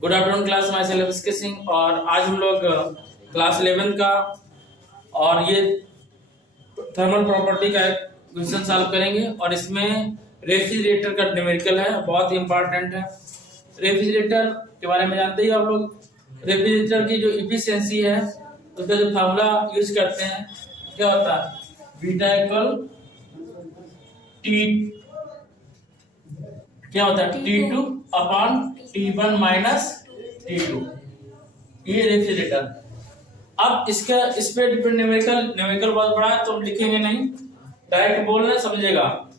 Good afternoon class, myself S K Singh. और आज हम लोग क्लास 11 का और ये थर्मल प्रॉपर्टी का क्वेश्चन सॉल्व करेंगे। और इसमें रेफ्रिजरेटर का न्यूमेरिकल है, बहुत ही इंपॉर्टेंट है। रेफ्रिजरेटर के बारे में जानते ही आप लोग। रेफ्रिजरेटर की जो इफिशियंसी है उसका जो फार्मूला यूज करते हैं क्या होता है, बीटा इक्वल टी, क्या होता है T2 upon T1 minus T2। ये रेफ्रिजरेटर। अब इसका इस पे डिपेंड न्यूमेरिकल बहुत बड़ा है तो हम लिखेंगे नहीं, डायरेक्ट बोलने समझेगा।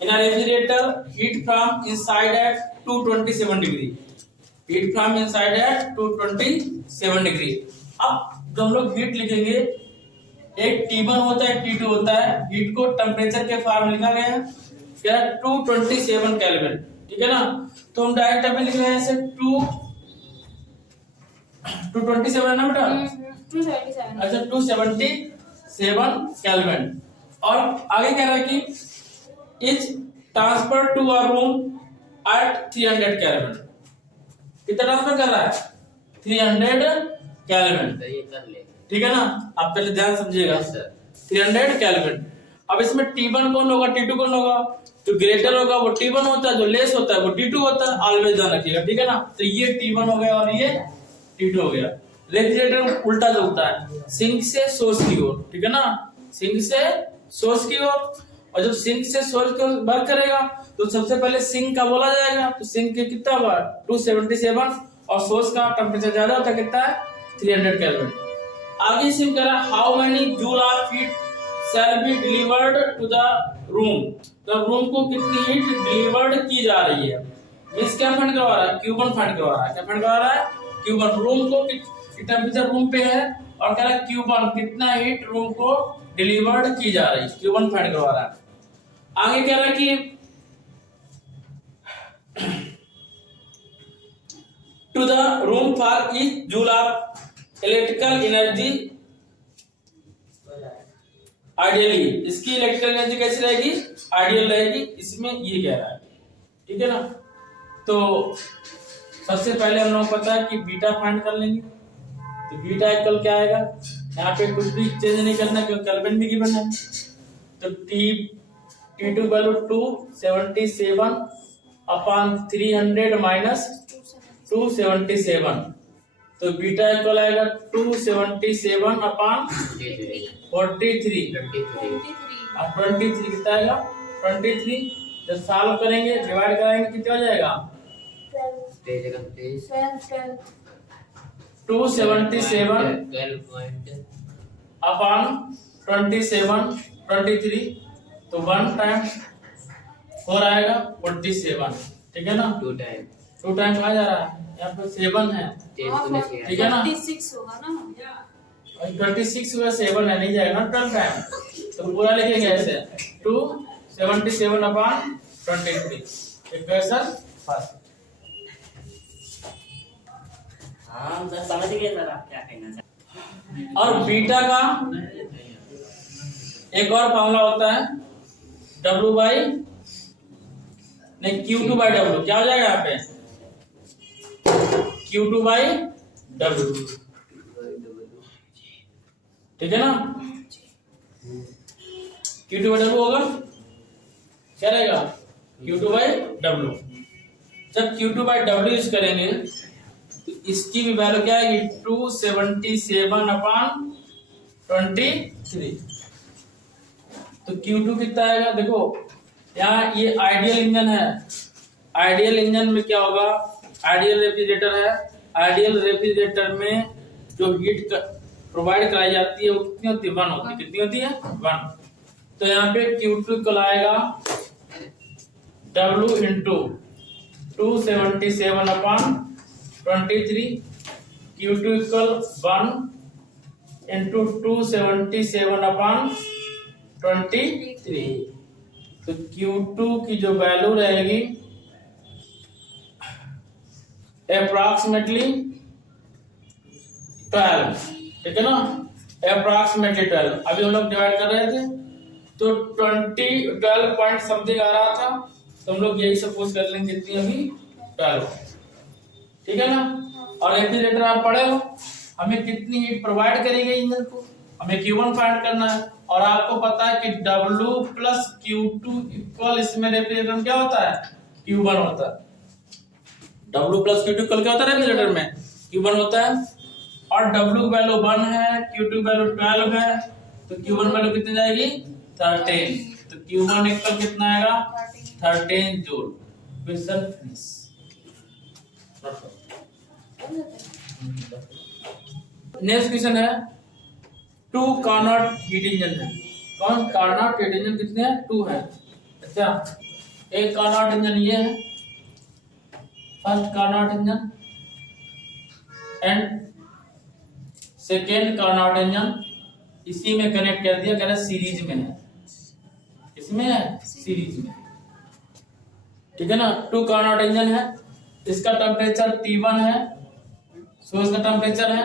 In a refrigerator heat from inside at 227 degree, heat from inside at 227 degree. अब जब हम लोग हीट लिखेंगे, एक T1 होता है, T2 होता है। हीट को टेम्परेचर के फॉर्म में लिखा गया है क्या, 227 केल्विन, ठीक है ना। तो हम डायरेक्ट अभी लिख रहे हैं ऐसे 227 है ना बेटा, 277। अच्छा 277 केल्विन। और आगे कह रहा है कि is transfer to a room at 300 kelvin. कितना ट्रांसफर कर रहा है, 300 केल्विन, ठीक है ना। आप पहले ध्यान समझिएगा, 300 केल्विन। अब इसमें T1 कौन होगा, T2 कौन होगा। जो ग्रेटर होगा वो T1 होता है, जो लेस होता है वो T2 होता है। ऑलवेज ध्यान रखिएगा, ठीक है ना। तो ये T1 हो गया और ये T2 हो गया। रेफ्रिजरेटर उल्टा चलता है, सिंक से सोर्स की ओर, ठीक है ना, सिंक से सोर्स की ओर। और जब सिंक से सोर्स की ओर वर्क करेगा तो सबसे पहले सिंक का बोला जाएगा। तो सिंक के कितना हुआ 277 और सोर्स का टेम्परेचर ज्यादा होता है, कितना है 300 केल्विन। आगे सिंक करा, how many joule of heat shall be delivered to the room। तो रूम को कितनी हीट डिलीवर्ड की जा रही है, मींस क्या फाइंड करवा रहा है, Q1 फाइंड करवा रहा है। क्या फाइंड करवा रहा है, Q1। रूम को टेम्परेचर रूम पे है और कह रहा है Q1 कितना हीट रूम को डिलीवर्ड की जा रही है, Q1 फाइंड करवा रहा है। आगे कह रहा है कि to the room for each joule of electrical energy ideally. इसकी इलेक्ट्रिकल एनर्जी कैसी रहेगी, आइडियल रहेगी। इसमें ये कह रहा है, ठीक है ना। तो सबसे पहले हम लोग पता है कि बीटा फाइंड कर लेंगे। तो बीटा इक्वल क्या आएगा, यहाँ पे कुछ भी चेंज नहीं करना क्योंकि केल्विन भी गिवन है। तो T2 वैल्यू 277 अपॉन 300 माइनस 277। तो बीटा इक्वल आएगा 277 अपॉन 43। अब 23 कितना आएगा, 23 जब सॉल्व करेंगे डिवाइड कराएंगे कितना हो जाएगा, 277 अपॉन 23। तो 1 टाइम 4 आएगा 47, ठीक है ना। 2 टाइम कहा जा रहा है, यहाँ पे 7 है, ठीक है ना। 26 होगा ना, 26 हुआ, 7 है, नहीं जाएगा ना 12 टाइम। तो पूरा लिखेंगे ऐसे 277 अपॉन 23। Equation first. हाँ सर समझ गए सर आप क्या कहना चाहते हैं। और बीटा का एक और फॉर्मूला होता है W बाई नहीं Q2 बाई W। क्या हो जाएगा यहाँ पे, Q2 बाई W, ठीक है ना। Q2 बाई W होगा, क्या रहेगा Q2 बाई W। जब Q2 बाई W यूज करेंगे तो इसकी भी वैल्यू क्या आएगी, 277 अपॉन 23। तो Q2 कितना आएगा, देखो यहाँ ये आइडियल इंजन है। आइडियल इंजन में क्या होगा, आइडियल रेफ्रिजरेटर है। आइडियल रेफ्रिजरेटर में जो हीट प्रोवाइड कराई जाती है वो कितनी होती है, 1 होती है। कितनी होती है, 1। तो यहाँ पे Q2 इक्वल आएगा W into 277 upon 23। Q2 equal 1 into 277 upon 23। तो Q2 की जो वैल्यू रहेगी अप्रॉक्सीमेटली 12, ठीक है ना, अप्रॉक्सीमेटली 12। अभी हम लोग डिवाइड कर रहे थे तो 12 पॉइंट समथिंग आ रहा था, तो हम लोग यही सपोज कर लेंगे कितनी अभी 12। ठीक है ना। और रेफ्रिजरेटर आप पढ़े हो, हमें कितनी हीट प्रोवाइड करेगी इंजन को, हमें Q1 फाइंड करना है। और आपको पता है कि W प्लस Q2 इक्वल इसमें रेफ्रिजरेटर में क्या होता है, Q1 होता है। W प्लस Q2 इक्वल क्या होता है रेफ्रिजरेटर में, Q1 होता है। और W वैल्यू 1 है, Q2 वैल्यू 12 है, तो Q1 वैल्यू कितनी जाएगी 13। तो Q1 इक्वल कितना आएगा 13 joule. Question finish. Next question है, 2 कार्नोट हीट इंजन है। कौन कार्नोट हीट इंजन कितने हैं, 2 है। अच्छा, एक कार्नोट इंजन ये है, first Carnot engine, and second Carnot engine इसी में कनेक्ट कर दिया, कह रहा सीरीज में है, इसमें है सीरीज में, ठीक है ना। 2 कार्नोट इंजन है, इसका टेम्परेचर T1 है, सोर्स का टेम्परेचर है,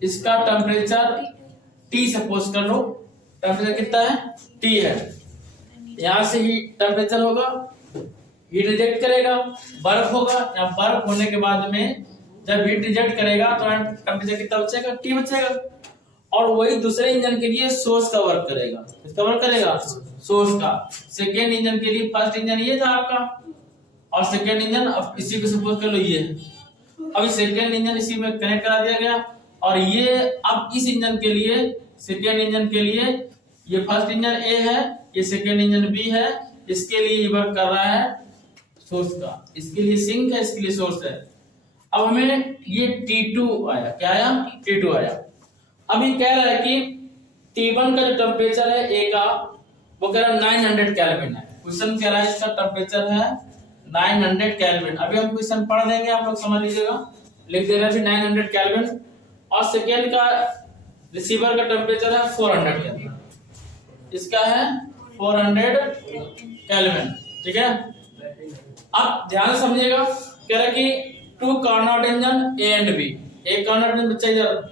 इसका टेम्परेचर T सपोज कर लो, टेम्परेचर कितना है T है। यहां से ही टेम्परेचर होगा, हीट रिजेक्ट करेगा, बर्फ होगा, या बर्फ होने के बाद में जब हीट रिजेक्ट करेगा तो टेम्परेचर कितना बचेगा, T बचेगा। और वही दूसरे इंजन के लिए सोर्स का वर्क करेगा, किसका वर्क करेगा, सोर्स का। सेकेंड इंजन के लिए फर्स्ट इंजन ये था आपका, और सेकेंड इंजन अब इसी को सपोज कर लो ये है। अभी सेकेंड इंजन इसी में कनेक्ट करा दिया गया, और ये अब इस इंजन के लिए, सेकेंड इंजन के लिए ये फर्स्ट इंजन A है, ये सेकेंड इंजन B है, इसके लिए वर्क कर रहा है सोर्स का, इसके लिए सिंक है, इसके लिए सोर्स है। अब हमें ये T2 आया, क्या आया T2 आया। अभी कह रहा है कि T1 का जो टेम्परेचर है A का, वो कह रहा है 900 केल्विन है। क्वेश्चन कह रहा है इसका टेम्परेचर है 900 केल्विन। अभी हम क्वेश्चन पढ़ देंगे, आप लोग समझ लीजिएगा, लिख दे रहे हैं 900 केल्विन। और सेकेंड का रिसीवर का टेम्परेचर है 400 केल्विन, इसका है 400 केल्विन, ठीक है। अब ध्यान समझिएगा, कह रहा है कि 2 Carnot engine A and B, एक कार्नोट इंजन बच्चा इधर,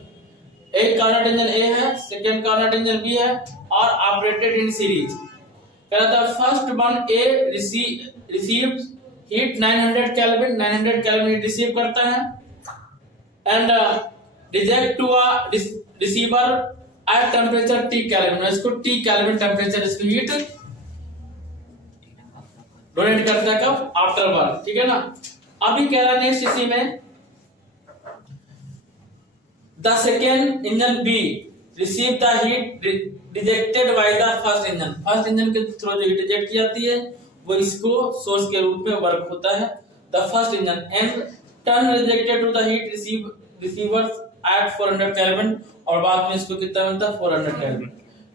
एक कार्नोट इंजन A है, सेकेंड कार्नोट इंजन B है, और ऑपरेटेड इन सीरीज। कह रहा था first one A receive heat 900 kelvin, 900 kelvin heat receive करता है, and reject to a receiver at temperature T kelvin. इसको T केल्विन टेम्परेचर इसकी हीट डोनेट करता है, कब, आफ्टर वर्क, ठीक है ना। अभी कह रहा है नेक्स्ट इसी में, the second engine B receive the heat rejected by the first engine. First engine के थ्रू जो हीट रिजेक्ट की जाती है वो इसको सोर्स के रूप में वर्क होता है। The first engine and turn rejected to the heat receivers at 400 kelvin, और बाद में इसको कितना मिलता है 400 kelvin.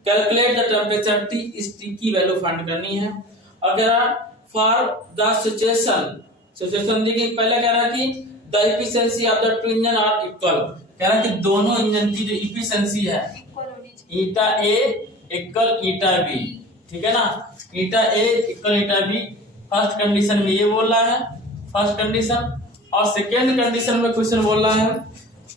Calculate the temperature T, इस T की वैल्यू फाइंड करनी है। अगर फॉर द सिचुएशन देखिए, पहले कह रहा कि the efficiency of the two engine are equal. कह रहा कि दोनों इंजन की जो एफिशिएंसी है eta A equal eta B, ठीक है ना। Eta A equal eta B first condition में ये बोल रहा है, फर्स्ट कंडीशन। और सेकेंड कंडीशन में क्वेश्चन बोल रहा है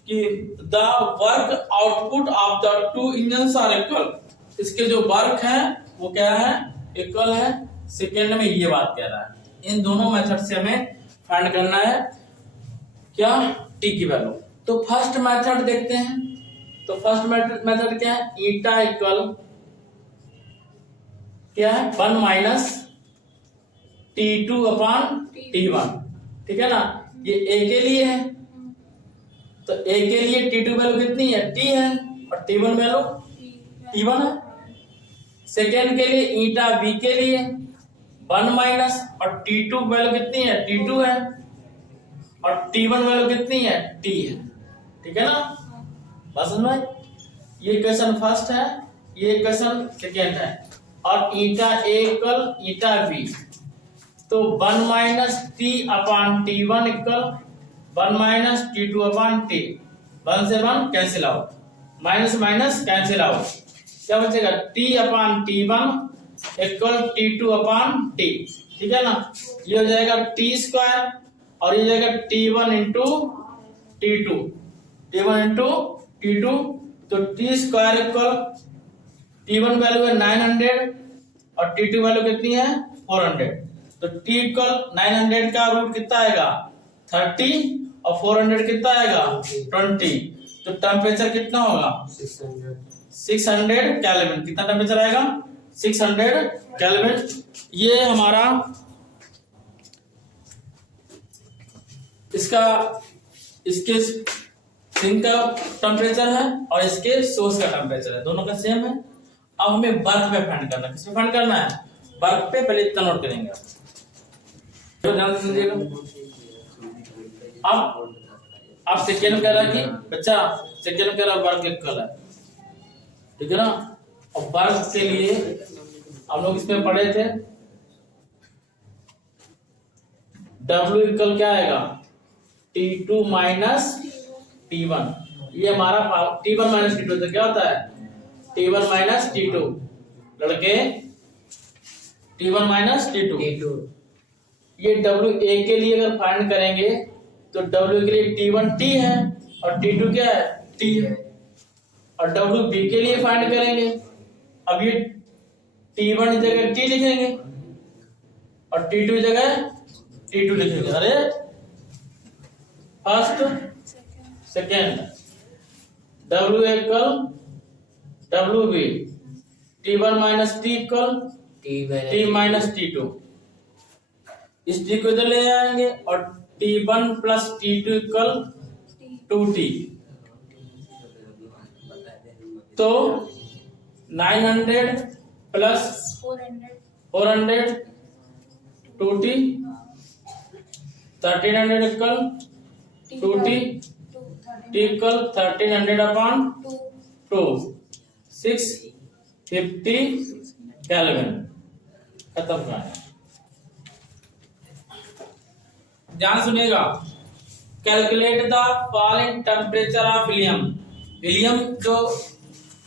कि the work output of the two engines are equal. इसके जो वर्क है वो क्या है, इक्वल है। सेकेंड में ये बात कह रहा है। इन दोनों मेथड से हमें फाइंड करना है क्या, T की वैल्यू। तो फर्स्ट मेथड देखते हैं। तो फर्स्ट मेथड क्या है, ईटा इक्वल क्या है 1 माइनस T2 अपॉन T1, ठीक है ना। ये A के लिए है, तो A के लिए T2 वैल्यू कितनी है, T है, और T1 वैल्यू T1 है। सेकेंड के लिए ईटा B के लिए 1 माइनस, और T2 वैल्यू कितनी है, T2 है, और T1 वैल्यू कितनी है, T है, ठीक है ना। बस समझ में, ये क्वेश्चन फर्स्ट है, ये क्वेश्चन सेकेंड है। और ईटा A इक्वल ईटा B, तो 1 minus T upon T1 equal 1 minus T2 upon T। 1 से 1 cancel out, minus minus cancel out, क्या बचेगा T upon T1 equal T2 upon T, ठीक है ना। ये हो जाएगा T स्क्वायर, और ये हो जाएगा T1 into T2, T1 into T2। तो T square equal T1 value है 900 और T2 वैल्यू कितनी है 400। तो T इक्वल 900 का रूट कितना आएगा 30, और 400 कितना आएगा 20, तो टेम्परेचर कितना होगा 600 केल्विन। कितना टेम्परेचर आएगा 600 केल्विन। ये हमारा इसके सिंक का टेम्परेचर है और इसके सोर्स का टेम्परेचर है, दोनों का सेम है। अब हमें बर्फ पे फाइंड करना है। किस पे फाइंड करना है बर्फ पे, पहले इतना नोट करेंगे आप, तो ध्यान से सुनिएगा। अब सेकेंड में कह रहा है कि बच्चा सेकेंड में कह रहा है बर्फ इक्वल है, ठीक है ना। और बर्फ के लिए हम लोग इसमें पढ़े थे W इक्वल क्या आएगा T2 माइनस T1। ये हमारा T1 माइनस T2 तो क्या होता है T1 माइनस T2, लड़के T1 माइनस T2। ये W A के लिए अगर फाइंड करेंगे तो W के लिए T1 T है और T2 क्या है T है। और W B के लिए फाइंड करेंगे, अब ये T1 की जगह T लिखेंगे और T2 की जगह T2 लिखेंगे। अरे first second W equal WB, T1 minus T equal T minus T2। इस T को इधर ले आएंगे और T1 plus T2 equal 2T, तो 900 plus 400 2T, 1300 equal 2T, T equal 1300 upon 2, 650 kelvin. खत्म का है। ध्यान सुनिएगा, calculate the fall in temperature of helium. Helium जो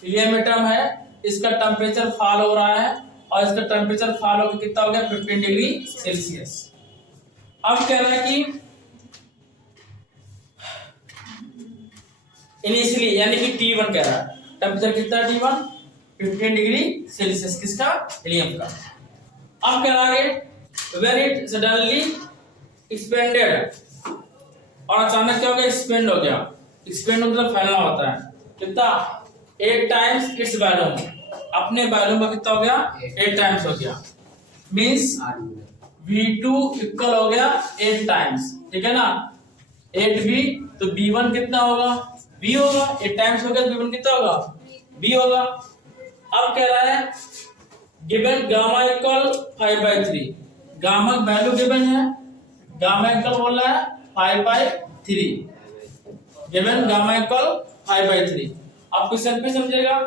हीलियम एटम है इसका टेम्परेचर फॉल हो रहा है और इसका टेम्परेचर फॉल होकर कितना हो गया 15 डिग्री सेल्सियस। अब कह रहा है कि इनिशियली यानी कि T1 कह रहा है टेम्परेचर कितना T1 15 डिग्री सेल्सियस किसका हीलियम का। अब कह रहा है व्हेन इट सडनली एक्सपेंडेड, और अचानक क्या हो गया एक्सपेंड हो गया। एक्सपेंड मतलब फैलना होता है, कितना 8 टाइम्स इट्स वॉल्यूम, अपने वॉल्यूम का कितना हो गया 8 टाइम्स हो गया। मींस V2 इक्वल हो गया 8 टाइम्स, ठीक है ना 8V, तो V1 कितना होगा V होगा, 8 टाइम्स हो गया तो V1 कितना होगा V होगा। अब कह रहा है given gamma equal 5/3, gamma value given है, गामा इक्वल बोल रहा है 5/3, गिवन गामा इक्वल 5/3। आप क्वेश्चन पे समझेगा,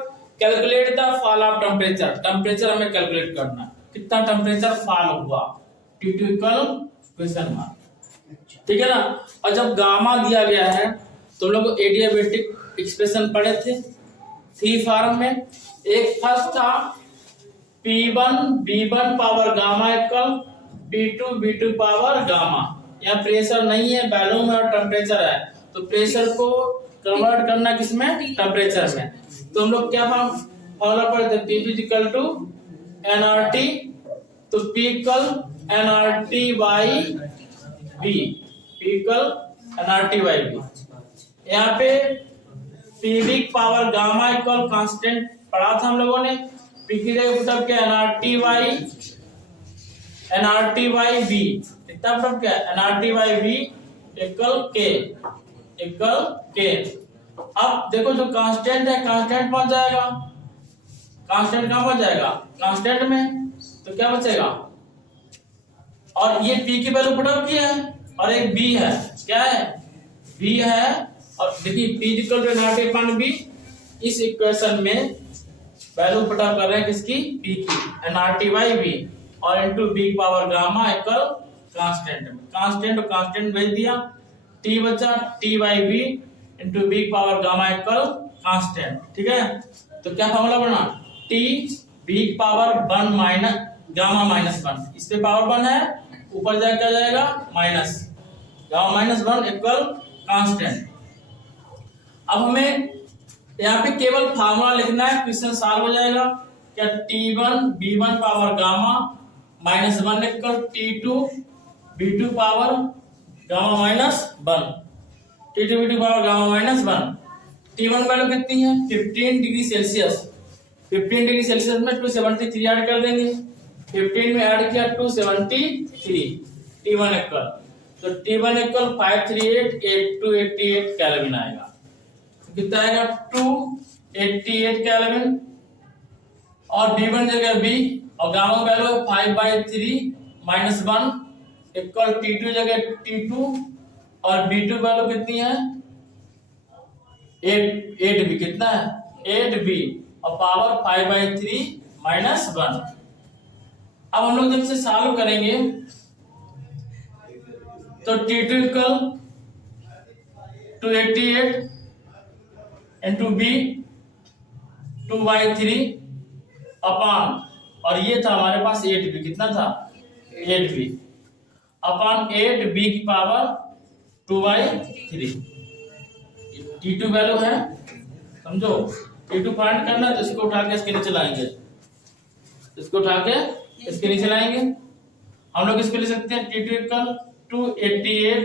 calculate the fall of temperature, temperature हमें कैलकुलेट करना, कितना टेम्परेचर फॉल हुआ T2 इक्वल क्वेश्चन मार्क, ठीक है ना। और जब गामा दिया गया है तो लोग एडियाबेटिक एक्सप्रेशन पढ़े थे 3 फॉर्म में। एक फर्स्ट था P1 B1 power gamma equal P2 B2 power gamma. यहाँ प्रेशर नहीं है, वॉल्यूम है और टेम्परेचर है, तो प्रेशर को कन्वर्ट करना किसमें टेम्परेचर में। तो हम लोग क्या फॉर्मूला पढ़ते थे P इक्वल टू nRT, तो P equal nRT by V, P equal nRT by V। यहाँ पे PV power gamma equal constant पढ़ा था हम लोगों ने, P की जगह पुटअप किया nRT by V, कितना पुटअप किया nRT by V equal K। अब देखो जो कांस्टेंट है कांस्टेंट पहुंच जाएगा, कांस्टेंट कहां पहुंच जाएगा कांस्टेंट में, तो क्या बचेगा। और ये P की वैल्यू पुटअप की है और एक B है, क्या है B है, और देखिए P equal to nRT upon V, इस इक्वेशन में वैल्यू पुटअप कर रहे हैं किसकी P की nRT by V और into B power gamma equal constant में, कांस्टेंट और कांस्टेंट भेज दिया, T बचा T by V into B power gamma equal constant, ठीक है। तो क्या फॉर्मूला बना T B power 1 minus gamma minus 1, इस पे पावर 1 है, ऊपर जाके क्या जाएगा minus gamma minus 1 equal constant. अब हमें यहाँ पे केवल फार्मूला लिखना है, क्वेश्चन सॉल्व हो जाएगा। क्या T1 B1 power gamma minus 1 equal T2 B2 power gamma minus 1, T2 की पावर गामा -1। T1 वैल्यू कितनी है 15 डिग्री सेल्सियस। 15 डिग्री सेल्सियस में 273 ऐड कर देंगे। 15 में ऐड किया 273 T1 इक्वल, तो T1 इक्वल 5388288 केल्विन आएगा। कितना आएगा 288 केल्विन। और B1 जगह B और गामा वैल्यू 5/3 -1 इक्वल T2 जगह T2 और B2 वैल्यू कितनी है 8B कितना है 8B और पावर 5/3 -1। अब हम लोग जब से सॉल्व करेंगे तो T2 equal 288 into B 2/3 upon, और ये था हमारे पास 8B कितना था 8B अपॉन 8B की पावर 2/3। T2 वैल्यू है समझो। T2 फाइंड करना है तो इसको उठा के इसके नीचे लाएंगे, इसको उठा के इसके नीचे लाएंगे। हम लोग इसको लिख सकते हैं T2 equal 288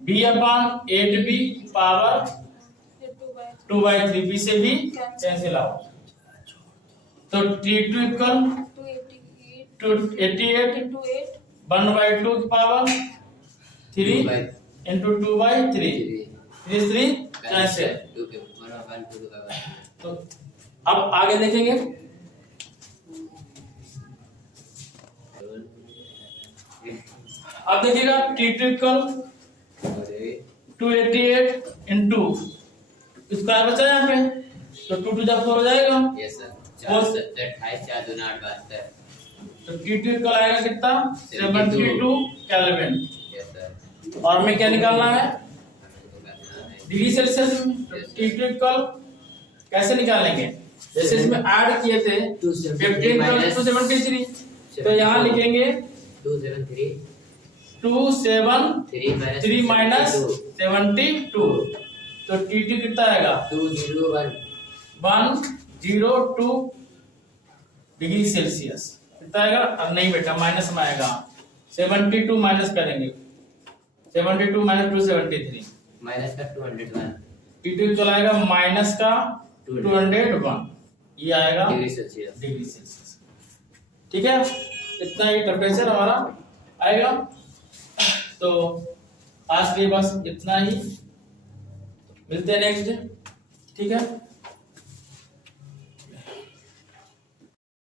B upon 8B power 2/3। B से भी कैंसिल आउट, तो T2 इक्वल 288 1/2 की पावर 3 इंटू 2/3 3 कैंसिल। तो अब आगे देखेंगे। अब देखिएगा T2 इक्वल 288 इंटू स्क्वायर बचा यहाँ पे, तो 2 टू 4 हो जाएगा। तो T2 इक्वल आएगा कितना 72 केल्विन। और हमें क्या निकालना है डिग्री सेल्सियस में। T2 इक्वल कैसे निकालेंगे, जैसे इसमें ऐड किए थे 15 + 273, तो यहाँ लिखेंगे 273 -72, तो T2 कितना आएगा 102 डिग्री सेल्सियस कितना आएगा। अब नहीं बेटा माइनस में आएगा, 72 माइनस करेंगे, 72 - 273 माइनस का 201 T2 चलाएगा माइनस का 201, ये आएगा डिग्री सेल्सियस। ठीक है, इतना ही टेम्परेचर हमारा आएगा। तो आज के लिए बस इतना ही, मिलते हैं नेक्स्ट डे। ठीक है।